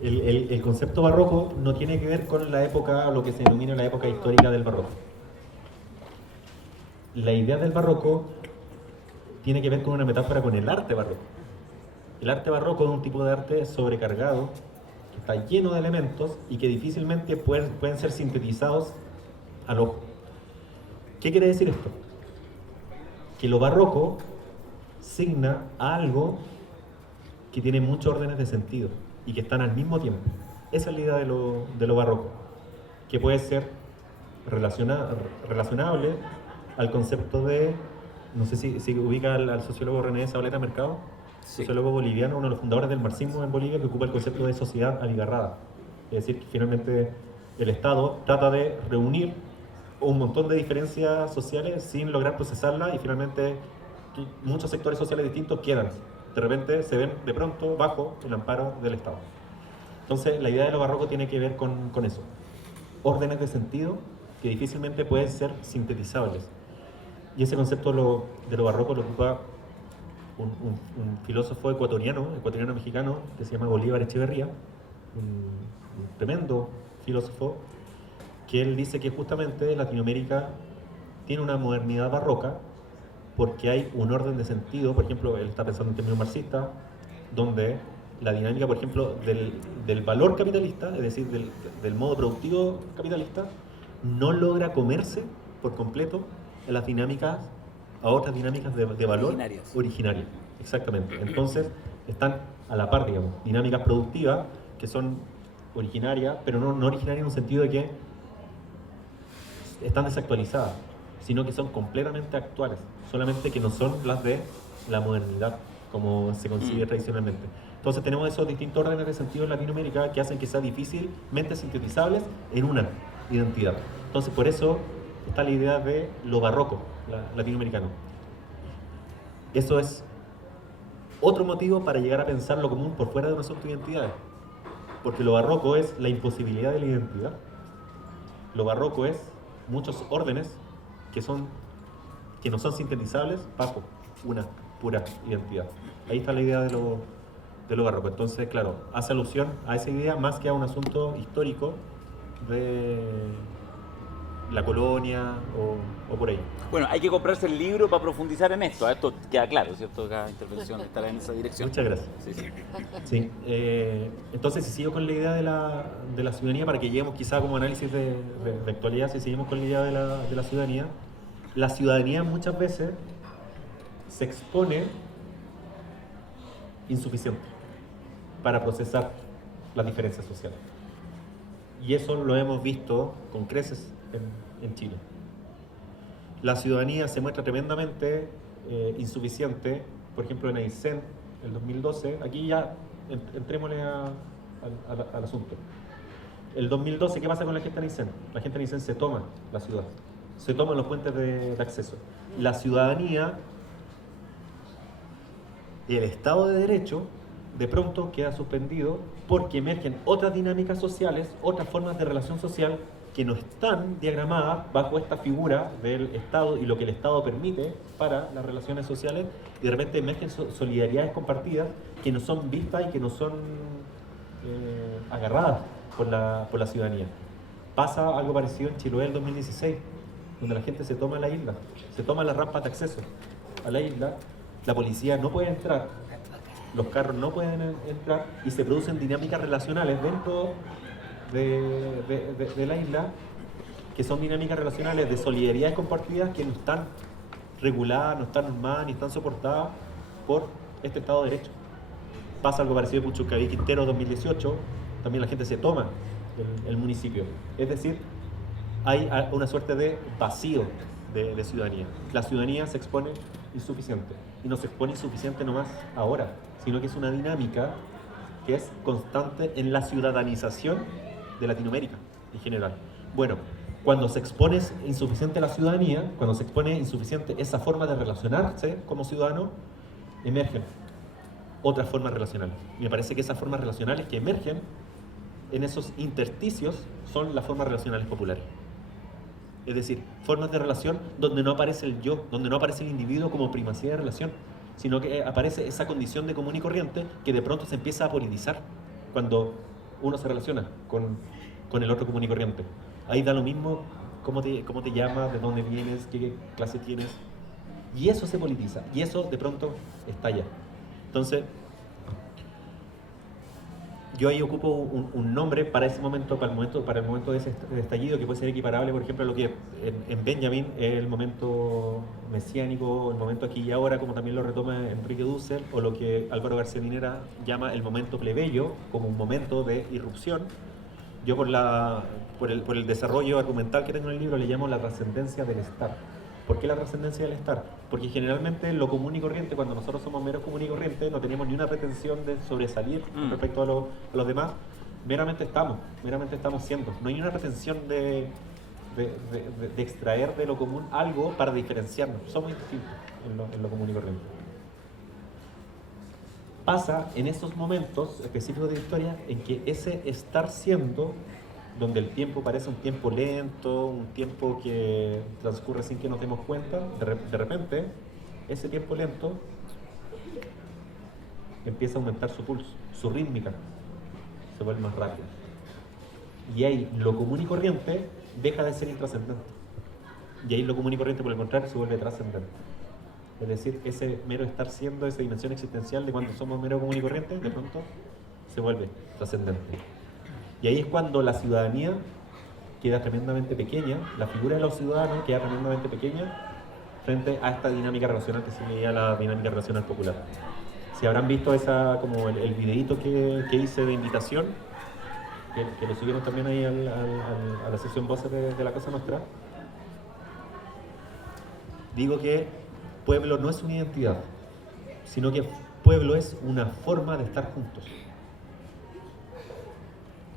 El concepto barroco no tiene que ver con la época, lo que se denomina la época histórica del barroco. La idea del barroco tiene que ver con una metáfora con el arte barroco. El arte barroco es un tipo de arte sobrecargado, que está lleno de elementos y que difícilmente pueden ser sintetizados al ojo. ¿Qué quiere decir esto? Que lo barroco signa a algo que tiene muchos órdenes de sentido y que están al mismo tiempo. Esa es la idea de lo barroco, que puede ser relacionable al concepto de, no sé si ubica al sociólogo René Zabaleta Mercado, Sí. sociólogo boliviano, uno de los fundadores del marxismo en Bolivia, que ocupa el concepto de sociedad abigarrada. Es decir, que finalmente el Estado trata de reunir un montón de diferencias sociales sin lograr procesarlas y finalmente muchos sectores sociales distintos quedan. De repente se ven de pronto bajo el amparo del Estado. Entonces la idea de lo barroco tiene que ver con eso. Órdenes de sentido que difícilmente pueden ser sintetizables. Y ese concepto de lo barroco lo ocupa un filósofo ecuatoriano-mexicano, que se llama Bolívar Echeverría, un tremendo filósofo, que él dice que justamente Latinoamérica tiene una modernidad barroca porque hay un orden de sentido. Por ejemplo, él está pensando en términos marxistas, donde la dinámica, por ejemplo, del valor capitalista, es decir, del modo productivo capitalista, no logra comerse por completo en las dinámicas a otras dinámicas de valor originarias. Exactamente. Entonces, están a la par, digamos, dinámicas productivas que son originarias, pero no originarias en un sentido de que están desactualizadas, sino que son completamente actuales, solamente que no son las de la modernidad, como se concibe tradicionalmente. Entonces tenemos esos distintos órdenes de sentido en Latinoamérica que hacen que sea difícilmente sintetizables en una identidad. Entonces por eso está la idea de lo barroco latinoamericano. Eso es otro motivo para llegar a pensar lo común por fuera de un asunto de identidades, porque lo barroco es la imposibilidad de la identidad. Lo barroco es muchos órdenes que no son sintetizables bajo una pura identidad. Ahí está la idea de lo barroco. Entonces, claro, hace alusión a esa idea más que a un asunto histórico de la colonia o por ahí. Bueno, hay que comprarse el libro para profundizar en esto. Esto queda claro, ¿cierto? Cada intervención estará en esa dirección. Muchas gracias. Sí. Entonces, si sigo con la idea de la ciudadanía, para que lleguemos quizá como análisis de actualidad, si seguimos con la idea de la ciudadanía muchas veces se expone insuficiente para procesar las diferencias sociales. Y eso lo hemos visto con creces en Chile. La ciudadanía se muestra tremendamente insuficiente, por ejemplo en Aysén, el 2012, aquí ya entrémosle al asunto. El 2012, ¿qué pasa con la gente en Aysén? La gente en Aysén se toma la ciudad, se toman los puentes de acceso. La ciudadanía y el Estado de Derecho de pronto queda suspendido porque emergen otras dinámicas sociales, otras formas de relación social que no están diagramadas bajo esta figura del Estado y lo que el Estado permite para las relaciones sociales, y de repente emergen solidaridades compartidas que no son vistas y que no son agarradas por la ciudadanía. Pasa algo parecido en Chiloé el 2016, donde la gente se toma la isla, se toma las rampas de acceso a la isla, la policía no puede entrar, los carros no pueden entrar y se producen dinámicas relacionales dentro de la isla que son dinámicas relacionales de solidaridades compartidas que no están reguladas, no están normadas, ni están soportadas por este Estado de Derecho. Pasa algo parecido en Puchuncaví, Quintero 2018, también la gente se toma el municipio. Es decir, hay una suerte de vacío de ciudadanía. La ciudadanía se expone insuficiente, y no se expone insuficiente nomás ahora, sino que es una dinámica que es constante en la ciudadanización de Latinoamérica en general. Bueno, cuando se expone insuficiente la ciudadanía, cuando se expone insuficiente esa forma de relacionarse como ciudadano, emergen otras formas relacionales. Y me parece que esas formas relacionales que emergen en esos intersticios son las formas relacionales populares. Es decir, formas de relación donde no aparece el yo, donde no aparece el individuo como primacía de relación, sino que aparece esa condición de común y corriente que de pronto se empieza a politizar cuando uno se relaciona con el otro común y corriente. Ahí da lo mismo cómo te llamas, de dónde vienes, qué clase tienes, y eso se politiza, y eso de pronto estalla. Entonces, yo ahí ocupo un nombre para ese momento, para el momento de ese estallido, que puede ser equiparable, por ejemplo, a lo que en Benjamin es el momento mesiánico, el momento aquí y ahora, como también lo retoma Enrique Dussel, o lo que Álvaro García Linera llama el momento plebeyo, como un momento de irrupción. Yo por el desarrollo argumental que tengo en el libro le llamo la trascendencia del estar. ¿Por qué la trascendencia del estar? Porque generalmente lo común y corriente, cuando nosotros somos meros común y corriente, no tenemos ni una pretensión de sobresalir respecto a los demás, meramente estamos siendo. No hay una pretensión de extraer de lo común algo para diferenciarnos. Somos distintos en lo común y corriente. Pasa en esos momentos específicos de la historia en que ese estar siendo, donde el tiempo parece un tiempo lento, un tiempo que transcurre sin que nos demos cuenta, de repente, ese tiempo lento empieza a aumentar su pulso, su rítmica, se vuelve más rápido. Y ahí lo común y corriente deja de ser intrascendente. Y ahí lo común y corriente, por el contrario, se vuelve trascendente. Es decir, ese mero estar siendo, esa dimensión existencial de cuando somos mero común y corriente, de pronto se vuelve trascendente. Y ahí es cuando la ciudadanía queda tremendamente pequeña, la figura de los ciudadanos queda tremendamente pequeña frente a esta dinámica relacional que se veía la dinámica relacional popular. Si habrán visto como el videíto que hice de invitación, que lo subieron también ahí a la sección Voces de la Cosa Nostra, digo que pueblo no es una identidad, sino que pueblo es una forma de estar juntos.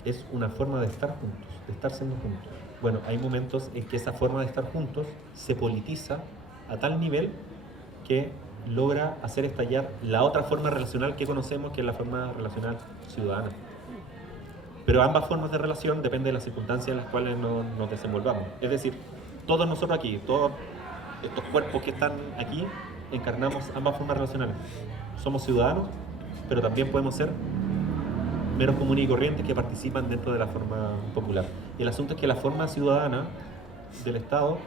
Es una forma de estar juntos, de estar siendo juntos. Bueno, hay momentos en que esa forma de estar juntos se politiza a tal nivel que logra hacer estallar la otra forma relacional que conocemos, que es la forma relacional ciudadana. Pero ambas formas de relación dependen de las circunstancias en las cuales nos desenvolvamos. Es decir, todos nosotros aquí, todos estos cuerpos que están aquí, encarnamos ambas formas relacionales. Somos ciudadanos, pero también podemos ser meros comunes y corrientes que participan dentro de la forma popular. Y el asunto es que la forma ciudadana del Estado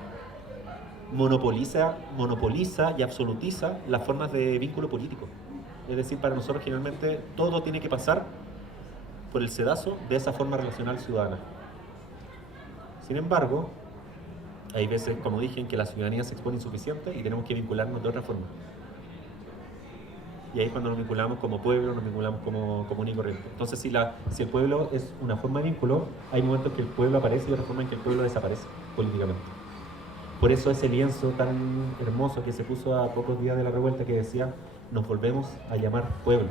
monopoliza y absolutiza las formas de vínculo político. Es decir, para nosotros generalmente todo tiene que pasar por el sedazo de esa forma relacional ciudadana. Sin embargo, hay veces, como dije, en que la ciudadanía se expone insuficiente y tenemos que vincularnos de otra forma. Y ahí es cuando nos vinculamos como pueblo, nos vinculamos como común y corriente. Entonces, si el pueblo es una forma de vínculo, hay momentos que el pueblo aparece y otra forma en que el pueblo desaparece políticamente. Por eso ese lienzo tan hermoso que se puso a pocos días de la revuelta que decía, nos volvemos a llamar pueblo.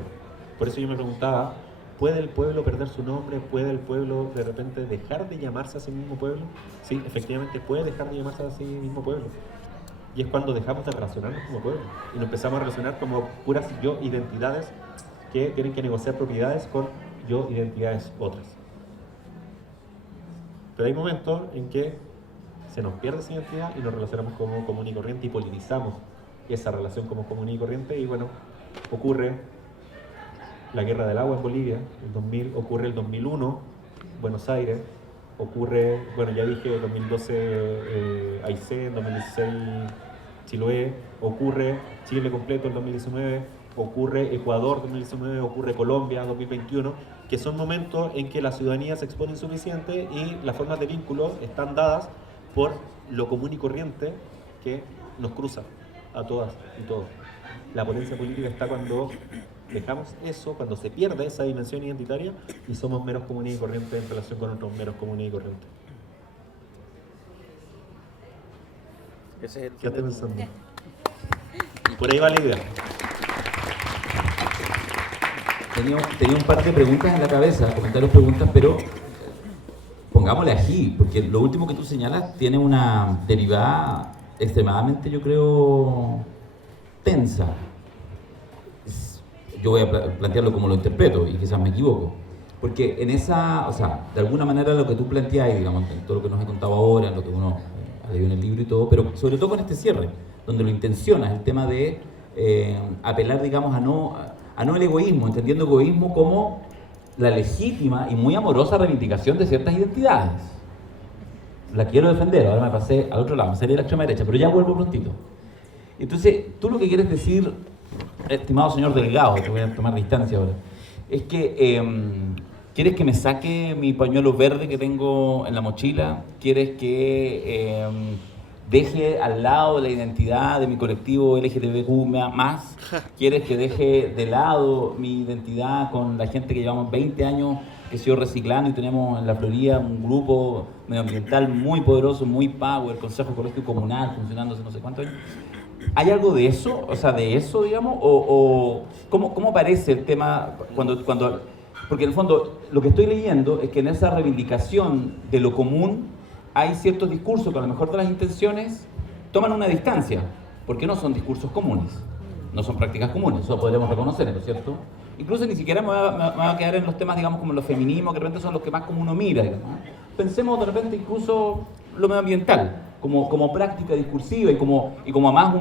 Por eso yo me preguntaba, ¿puede el pueblo perder su nombre? ¿Puede el pueblo de repente dejar de llamarse a sí mismo pueblo? Sí, efectivamente puede dejar de llamarse a sí mismo pueblo. Y es cuando dejamos de relacionarnos como pueblo y nos empezamos a relacionar como puras yo-identidades que tienen que negociar propiedades con yo-identidades otras. Pero hay momentos en que se nos pierde esa identidad y nos relacionamos como común y corriente y politizamos esa relación como común y corriente. Y bueno, ocurre la guerra del agua en Bolivia, el 2000, ocurre el 2001, Buenos Aires, ocurre, bueno, ya dije, el 2012 Aysén, 2016 Chiloé, ocurre Chile completo el 2019, ocurre Ecuador 2019, ocurre Colombia 2021, que son momentos en que la ciudadanía se expone insuficiente y las formas de vínculo están dadas por lo común y corriente que nos cruza a todas y todos. La potencia política está cuando dejamos eso, cuando se pierde esa dimensión identitaria y somos meros comunes y corrientes en relación con otros meros comunes y corrientes. Ese es el ¿Qué estás pensando? Por ahí va la idea. Tenía un par de preguntas en la cabeza, comentarios, preguntas, pero pongámosle ají, porque lo último que tú señalas tiene una derivada extremadamente, yo creo, tensa. Yo voy a plantearlo como lo interpreto y quizás me equivoco. Porque en esa, o sea, de alguna manera lo que tú planteas, digamos, en todo lo que nos has contado ahora, en lo que uno ha leído en el libro y todo, pero sobre todo con este cierre, donde lo intencionas, el tema de apelar, digamos, a no el egoísmo, entendiendo egoísmo como la legítima y muy amorosa reivindicación de ciertas identidades. La quiero defender, ahora me pasé al otro lado, me salí de la extrema derecha, pero ya vuelvo prontito. Entonces, tú lo que quieres decir, estimado señor Delgado, te voy a tomar distancia ahora, es que ¿quieres que me saque mi pañuelo verde que tengo en la mochila? ¿Quieres que deje al lado la identidad de mi colectivo LGTBQ+? ¿Quieres que deje de lado mi identidad con la gente que llevamos 20 años que sigo reciclando y tenemos en la Florida un grupo medioambiental muy poderoso, muy power, Consejo Ecológico Comunal, funcionando hace no sé cuántos años? ¿Hay algo de eso? O sea, de eso, digamos, o ¿cómo aparece el tema cuando... Porque en el fondo, lo que estoy leyendo es que en esa reivindicación de lo común hay ciertos discursos que a lo mejor de las intenciones toman una distancia, porque no son discursos comunes, no son prácticas comunes, eso podríamos reconocer, ¿no es cierto? Incluso ni siquiera me va a quedar en los temas, digamos, como los feminismos, que de repente son los que más como uno mira, digamos. Pensemos de repente incluso lo medioambiental, como práctica discursiva y como además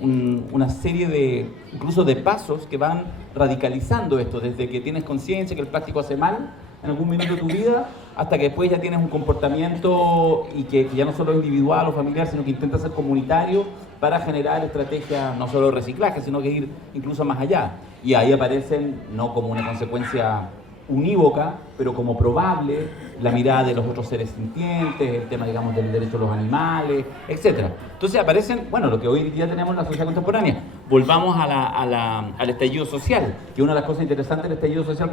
una serie de, incluso de pasos que van radicalizando esto, desde que tienes conciencia que el plástico hace mal en algún minuto de tu vida, hasta que después ya tienes un comportamiento y que ya no solo es individual o familiar, sino que intenta ser comunitario para generar estrategias no solo de reciclaje, sino que ir incluso más allá. Y ahí aparecen, no como una consecuencia unívoca, pero como probable, la mirada de los otros seres sintientes, el tema, digamos, del derecho de los animales, etc. Entonces aparecen, bueno, lo que hoy día tenemos en la sociedad contemporánea. Volvamos al estallido social, que una de las cosas interesantes del estallido social,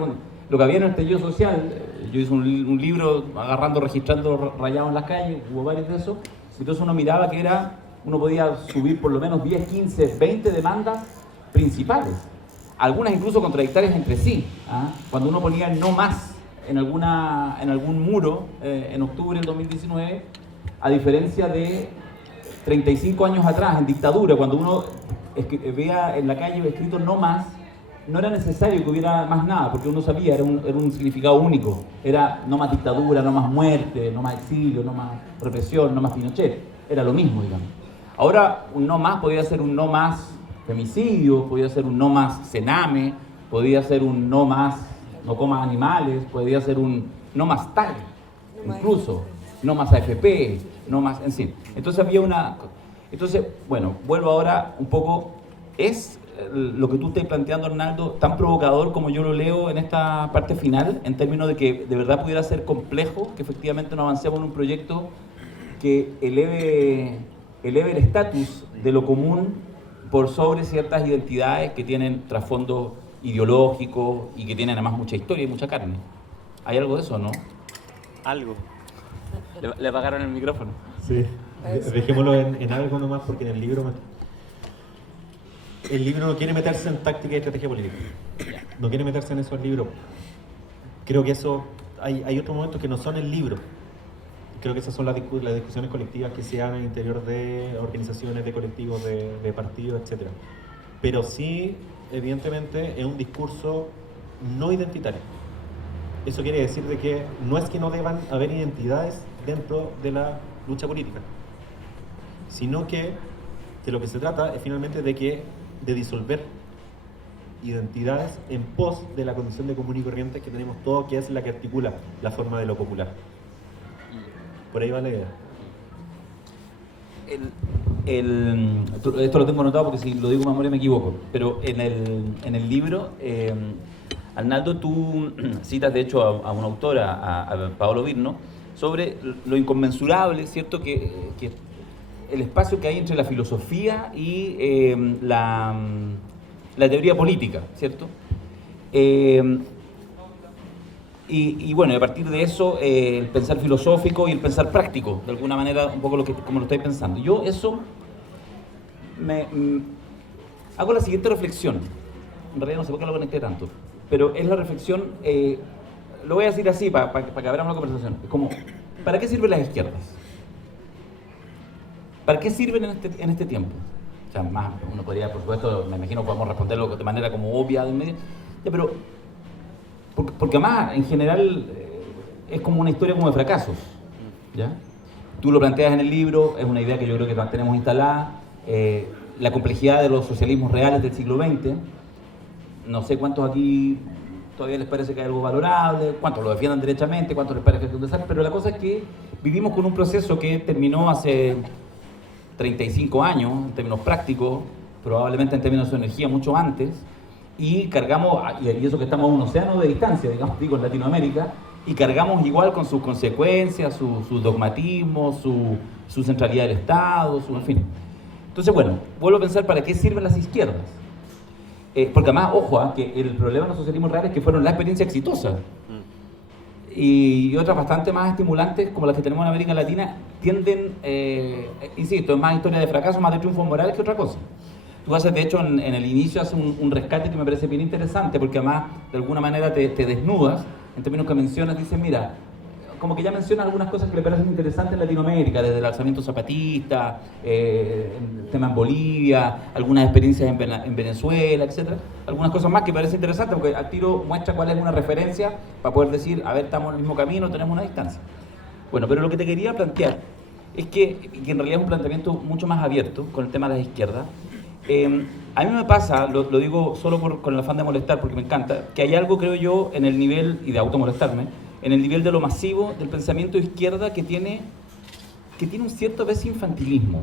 lo que había en el estallido social, yo hice un libro registrando rayados en las calles, hubo varios de esos, entonces uno miraba que uno podía subir por lo menos 10, 15, 20 demandas principales, algunas incluso contradictorias entre sí. Cuando uno ponía el no más en algún muro en octubre del 2019, a diferencia de 35 años atrás, en dictadura, cuando uno veía en la calle escrito no más, no era necesario que hubiera más nada, porque uno sabía, era un significado único, era no más dictadura, no más muerte, no más exilio, no más represión, no más Pinochet, era lo mismo, digamos. Ahora un no más podía ser un no más femicidio, podía ser un no más cename, podía ser un no más no comas animales, podía ser un no más tal, incluso, no más AFP, no más, en fin. Entonces bueno, vuelvo ahora un poco, ¿es lo que tú estás planteando, Arnaldo, tan provocador como yo lo leo en esta parte final, en términos de que de verdad pudiera ser complejo, que efectivamente no avancemos en un proyecto que eleve el estatus de lo común por sobre ciertas identidades que tienen trasfondo ideológico y que tienen además mucha historia y mucha carne? ¿Hay algo de eso, no? Algo. Le apagaron el micrófono. Sí, dejémoslo en algo nomás, porque en el libro no quiere meterse en táctica y estrategia política. No quiere meterse en eso el libro. Creo que eso, hay otros momentos que no son el libro. Creo que esas son las discusiones colectivas que se dan en el interior de organizaciones, de colectivos, de partidos, etc. Pero sí, evidentemente, es un discurso no identitario. Eso quiere decir de que no es que no deban haber identidades dentro de la lucha política, sino que de lo que se trata es finalmente de disolver identidades en pos de la condición de común y corriente que tenemos todos, que es la que articula la forma de lo popular. Por ahí va la idea. Esto lo tengo anotado porque si lo digo de memoria me equivoco, pero en el libro, Arnaldo, tú citas de hecho a una autora, a Paolo Virno, sobre lo inconmensurable, ¿cierto? Que el espacio que hay entre la filosofía y la teoría política, ¿cierto? Y bueno, a partir de eso, el pensar filosófico y el pensar práctico, de alguna manera, un poco como lo estáis pensando. Yo eso hago la siguiente reflexión. En realidad no sé por qué lo conecté tanto, pero es la reflexión, lo voy a decir así para que abramos la conversación. Es como, ¿para qué sirven las izquierdas? ¿Para qué sirven en este tiempo? O sea, más uno podría, por supuesto, me imagino podemos responderlo de manera como obvia de inmediato, ya, pero porque además en general es como una historia como de fracasos, ¿ya? Tú lo planteas en el libro, es una idea que yo creo que tenemos instalada, la complejidad de los socialismos reales del siglo XX. No sé cuántos aquí todavía les parece que hay algo valorable, cuántos lo defiendan derechamente, cuántos les parece que es un desastre, pero la cosa es que vivimos con un proceso que terminó hace 35 años, en términos prácticos, probablemente en términos de energía mucho antes, y cargamos, y eso que estamos a un océano de distancia, digamos, digo, en Latinoamérica, y cargamos igual con sus consecuencias, sus dogmatismos, su centralidad del Estado, en fin. Entonces, bueno, vuelvo a pensar para qué sirven las izquierdas. Porque además, ojo, que el problema de los socialismos reales es que fueron la experiencia exitosa. Y otras bastante más estimulantes, como las que tenemos en América Latina, tienden, insisto, es más historia de fracaso, más de triunfos morales que otra cosa. Tú haces, de hecho, en el inicio haces un rescate que me parece bien interesante, porque además, de alguna manera, te desnudas, en términos que mencionas, dices, mira, como que ya mencionas algunas cosas que le parecen interesantes en Latinoamérica, desde el alzamiento zapatista, el tema en Bolivia, algunas experiencias en Venezuela, etc. Algunas cosas más que parecen interesantes, porque al tiro muestra cuál es una referencia para poder decir, a ver, estamos en el mismo camino, tenemos una distancia. Bueno, pero lo que te quería plantear es que en realidad es un planteamiento mucho más abierto con el tema de las izquierdas. A mí me pasa, lo digo solo con el afán de molestar, porque me encanta, que hay algo, creo yo, en el nivel, y de automolestarme, en el nivel de lo masivo del pensamiento de izquierda que tiene un cierto a veces infantilismo.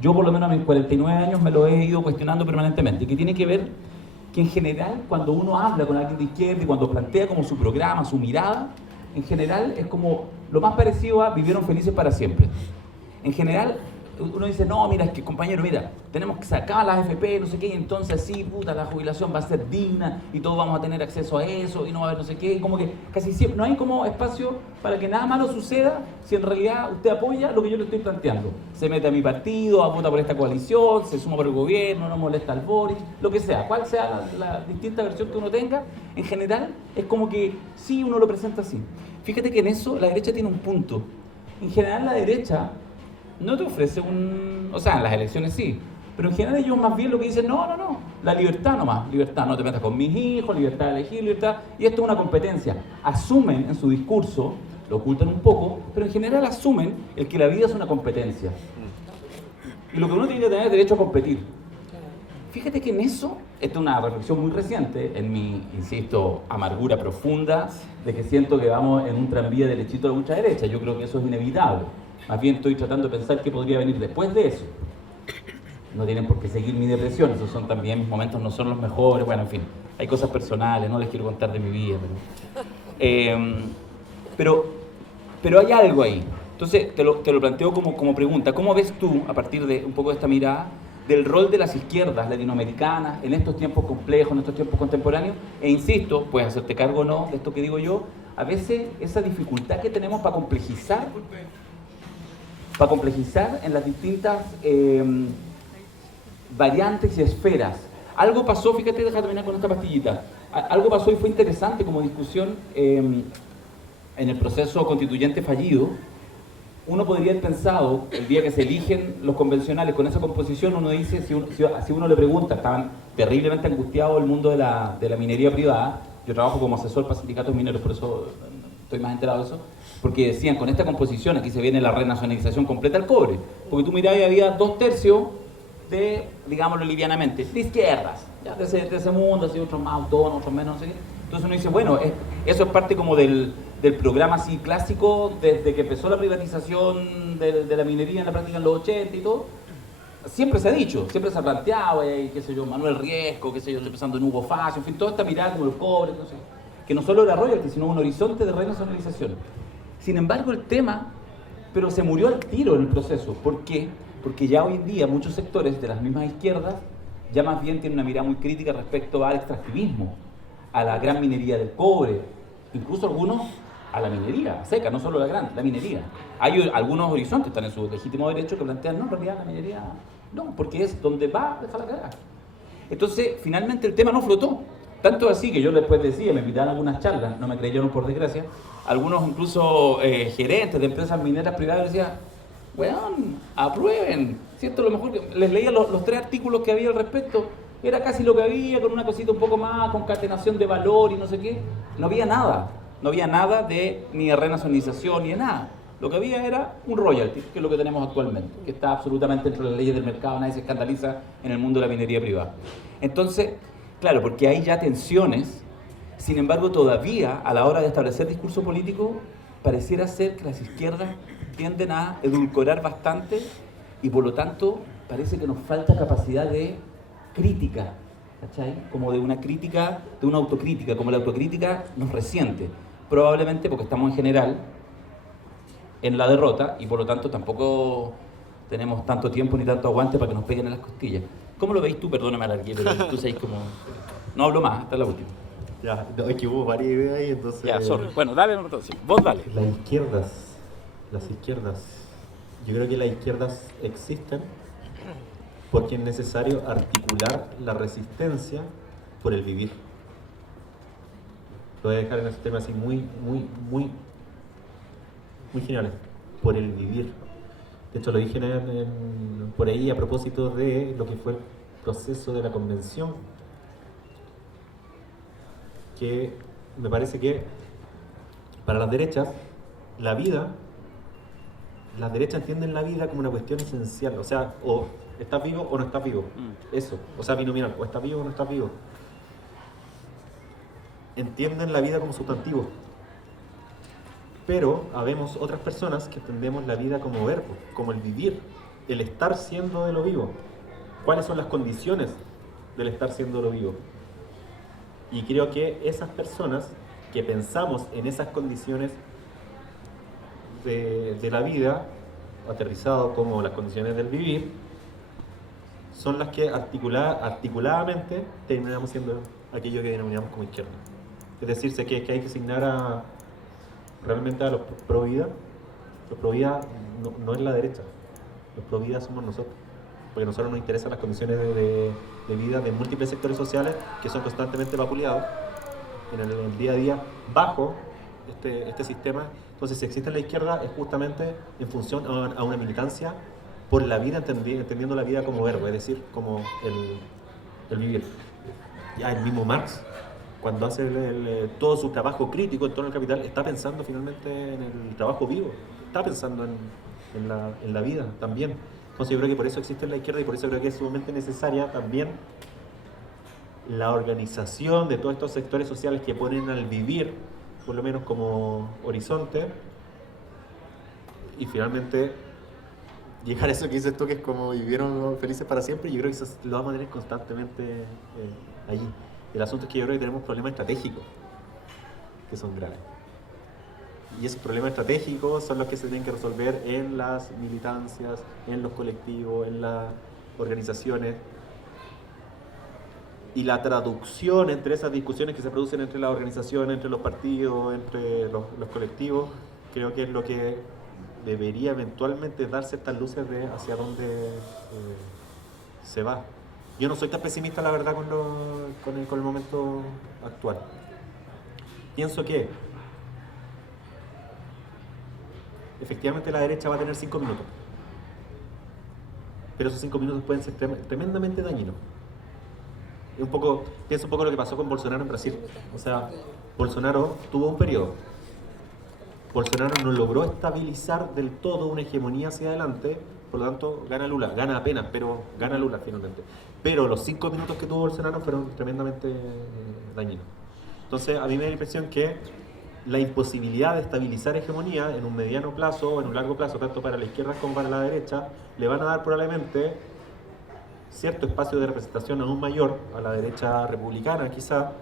Yo por lo menos a mis 49 años me lo he ido cuestionando permanentemente, que tiene que ver que en general cuando uno habla con alguien de izquierda y cuando plantea como su programa, su mirada, en general es como lo más parecido a vivieron felices para siempre. En general uno dice, no, mira, es que compañero, mira, tenemos que sacar las AFP, no sé qué, y entonces sí, puta, la jubilación va a ser digna y todos vamos a tener acceso a eso y no va a haber no sé qué, y como que casi siempre, no hay como espacio para que nada malo suceda si en realidad usted apoya lo que yo le estoy planteando. Se mete a mi partido, vota por esta coalición, se suma por el gobierno, no molesta al Boris, lo que sea, cual sea la distinta versión que uno tenga, en general es como que sí, uno lo presenta así. Fíjate que en eso la derecha tiene un punto. En general la derecha no te ofrece o sea, en las elecciones sí, pero en general ellos más bien lo que dicen, no, la libertad nomás, libertad, no te metas con mis hijos, libertad de elegir, libertad, y esto es una competencia. Asumen en su discurso, lo ocultan un poco, pero en general asumen el que la vida es una competencia. Y lo que uno tiene que tener es derecho a competir. Fíjate que en eso, esta es una reflexión muy reciente, en mi, insisto, amargura profunda, de que siento que vamos en un tranvía derechito a la mucha derecha. Yo creo que eso es inevitable. Más bien estoy tratando de pensar qué podría venir después de eso. No tienen por qué seguir mi depresión, esos son también, mis momentos no son los mejores, bueno, en fin, hay cosas personales, no les quiero contar de mi vida, pero hay algo ahí. Entonces te lo planteo como pregunta, ¿cómo ves tú, a partir de un poco de esta mirada, del rol de las izquierdas latinoamericanas en estos tiempos complejos, en estos tiempos contemporáneos? E insisto, puedes hacerte cargo o no de esto que digo yo, a veces esa dificultad que tenemos para complejizar en las distintas variantes y esferas. Algo pasó, fíjate, déjame terminar con esta pastillita, algo pasó y fue interesante como discusión en el proceso constituyente fallido. Uno podría haber pensado, el día que se eligen los convencionales con esa composición, uno dice, si uno le pregunta, estaban terriblemente angustiados el mundo de la minería privada, yo trabajo como asesor para sindicatos mineros, por eso estoy más enterado de eso, porque decían, con esta composición aquí se viene la renacionalización completa del cobre, porque tú mirabas y había 2/3 de, digámoslo livianamente, de izquierdas, ¿ya? De ese mundo, así, otros más autónomos, otros menos, no sé qué. Entonces uno dice, bueno, eso es parte como del programa así clásico, desde que empezó la privatización de la minería en la práctica en los 80 y todo, siempre se ha dicho, siempre se ha planteado, qué sé yo, Manuel Riesco, qué sé yo, estoy pensando en Hugo Facio, en fin, toda esta mirada como el cobre, no sé, que no solo era royalty, sino un horizonte de renacionalización. Sin embargo, el tema, pero se murió al tiro en el proceso. ¿Por qué? Porque ya hoy en día muchos sectores de las mismas izquierdas ya más bien tienen una mirada muy crítica respecto al extractivismo, a la gran minería del cobre, incluso algunos a la minería seca, no solo la gran, la minería. Hay algunos horizontes, están en su legítimo derecho, que plantean, no, en realidad la minería no, porque es donde va a dejar la cagada. Entonces, finalmente el tema no flotó. Tanto así que yo después decía, me invitaban a algunas charlas, no me creyeron por desgracia, algunos incluso gerentes de empresas mineras privadas decían, weón, aprueben. ¿Cierto? Lo mejor que les leía los 3 artículos que había al respecto, era casi lo que había, con una cosita un poco más, concatenación de valor y no sé qué. No había nada de ni de renacionalización ni de nada. Lo que había era un royalty, que es lo que tenemos actualmente, que está absolutamente dentro de las leyes del mercado, nadie se escandaliza en el mundo de la minería privada. Entonces, claro, porque hay ya tensiones, sin embargo todavía a la hora de establecer discurso político, pareciera ser que las izquierdas tienden a edulcorar bastante y por lo tanto parece que nos falta capacidad de crítica, ¿cachai? Como de una crítica, de una autocrítica, como la autocrítica nos resiente, probablemente porque estamos en general en la derrota y por lo tanto tampoco tenemos tanto tiempo ni tanto aguante para que nos peguen en las costillas. ¿Cómo lo veis tú? Perdóname, alargué, pero tú sabes cómo... No hablo más, hasta la última. Ya, no, es que hubo varias ideas ahí, entonces... Ya, sorry. Bueno, dale, entonces. Vos dale. Las izquierdas, yo creo que las izquierdas existen porque es necesario articular la resistencia por el vivir. Lo voy a dejar en ese tema así muy generales, por el vivir. De hecho, lo dije por ahí a propósito de lo que fue el proceso de la convención, que me parece que para las derechas, las derechas entienden la vida como una cuestión esencial, o sea, o estás vivo o no estás vivo, eso, o sea, binominal, o estás vivo o no estás vivo. Entienden la vida como sustantivo. Pero habemos otras personas que entendemos la vida como verbo, como el vivir, el estar siendo de lo vivo. ¿Cuáles son las condiciones del estar siendo de lo vivo? Y creo que esas personas que pensamos en esas condiciones de la vida, aterrizado como las condiciones del vivir, son las que articuladamente terminamos siendo aquello que denominamos como izquierda. Es decir, sé que hay que asignar realmente a los pro vida. Los pro vida no es la derecha, los pro vida somos nosotros, porque a nosotros nos interesan las condiciones de vida de múltiples sectores sociales que son constantemente vapuleados en el día a día bajo este sistema. Entonces, si existe la izquierda es justamente en función a una militancia por la vida, entendiendo la vida como verbo, es decir, como el vivir. Ya el mismo Marx, cuando hace todo su trabajo crítico en torno al capital, está pensando finalmente en el trabajo vivo, está pensando en la vida también. Entonces yo creo que por eso existe la izquierda y por eso creo que es sumamente necesaria también la organización de todos estos sectores sociales que ponen al vivir, por lo menos como horizonte, y finalmente llegar a eso que dices tú, que es como vivieron felices para siempre. Yo creo que eso lo vamos a tener constantemente allí. El asunto es que yo creo que tenemos problemas estratégicos que son graves. Y esos problemas estratégicos son los que se tienen que resolver en las militancias, en los colectivos, en las organizaciones. Y la traducción entre esas discusiones que se producen entre las organizaciones, entre los partidos, entre los colectivos, creo que es lo que debería eventualmente dar ciertas luces de hacia dónde se va. Yo no soy tan pesimista, la verdad, con el momento actual. Pienso que efectivamente la derecha va a tener 5 minutos. Pero esos 5 minutos pueden ser tremendamente dañinos. Pienso un poco lo que pasó con Bolsonaro en Brasil. O sea, Bolsonaro tuvo un periodo. Bolsonaro no logró estabilizar del todo una hegemonía hacia adelante, por lo tanto gana Lula, gana apenas, pero gana Lula finalmente. Pero los 5 minutos que tuvo Bolsonaro fueron tremendamente dañinos. Entonces a mí me da la impresión que la imposibilidad de estabilizar hegemonía en un mediano plazo o en un largo plazo, tanto para la izquierda como para la derecha, le van a dar probablemente cierto espacio de representación aún mayor a la derecha republicana quizá,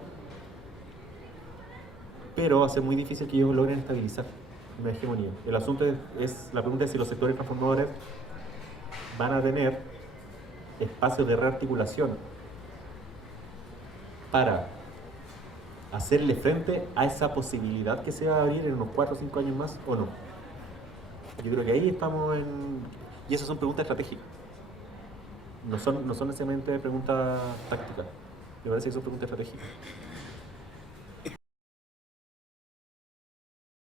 pero va a ser muy difícil que ellos logren estabilizar. una hegemonía. El asunto la pregunta es si los sectores transformadores van a tener espacios de rearticulación para hacerle frente a esa posibilidad que se va a abrir en unos 4 o 5 años más o no. Yo creo que ahí estamos y esas son preguntas estratégicas. No son necesariamente preguntas tácticas. Me parece que son preguntas estratégicas.